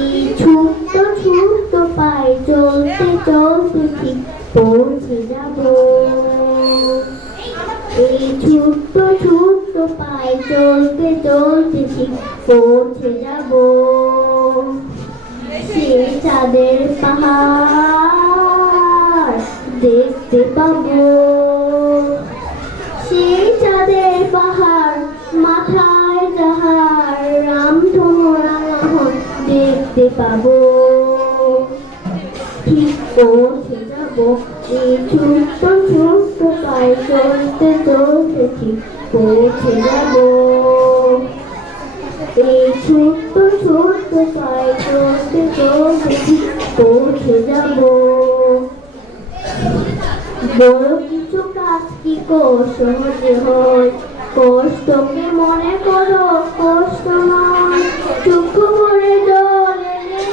এই ছোট্ট ছোট্ট পায়ে চলতে চলতে ঠিক পৌঁছে যাব। এই ছোট্ট ছোট্ট পায়ে চলতে চলতে ঠিক পৌঁছে যাব। সেই চাঁদের পাহাড় দেখতে পাবো। সেই চাঁদের পাহাড় মাথায় যাহার রামধনু রাঙাহন দেখতে পাবো। ঠিক পৌঁছে যাব। এই ছোট্ট ছোট্ট পায়ে চলতে চলতে ঠিক পৌঁছে যাব। এই ছোট্ট ছোট্ট পায়ে চলতে চলতে ঠিক পৌঁছে যাব। বড় কিছু কাজ কি সহজে হয়, কষ্টকে মনে করো কষ্ট নয়। চক্ষু ভরে জল এলে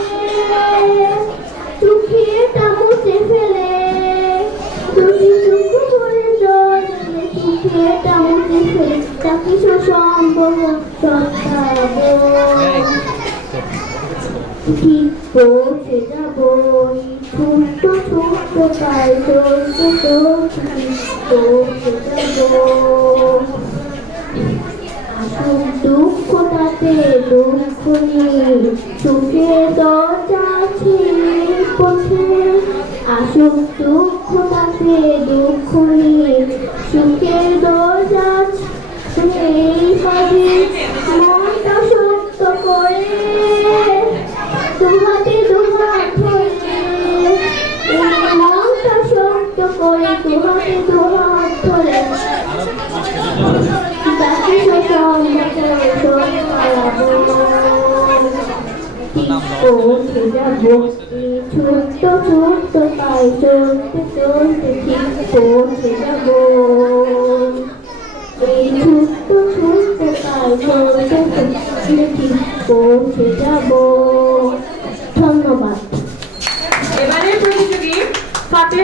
চোখেটা মুছে ফেলে, যদি চক্ষু ভরে জল এলে চোখেটা মুছে ফেলে তা কিছু সম্ভব সত্যাবো। ঠিক পৌঁছে যাব। ছোট্ট ছোট্ট পায়ে চলতে চলতে ঠিক পৌঁছে যাব। আসুক দুঃখ তাতে দুঃখ নেই, সুখে দরজা আছে পথে। আসুক দুঃখ তাতে দুঃখ নেই, সুখে দরজা আছে এইভাবে মনটা শক্ত করে দুহাতে দুহাত ধরে। মনটা শক্ত করে দুহাতে দুহাত ধরে পৌঁছে যাব। ছোট্ট ছোট্ট পায়ে চলতে চলতে ঠিক পৌঁছে যাব। এই ছোট্ট ছোট্ট পায়ে চলতে চলতে ঠিক পৌঁছে যাব।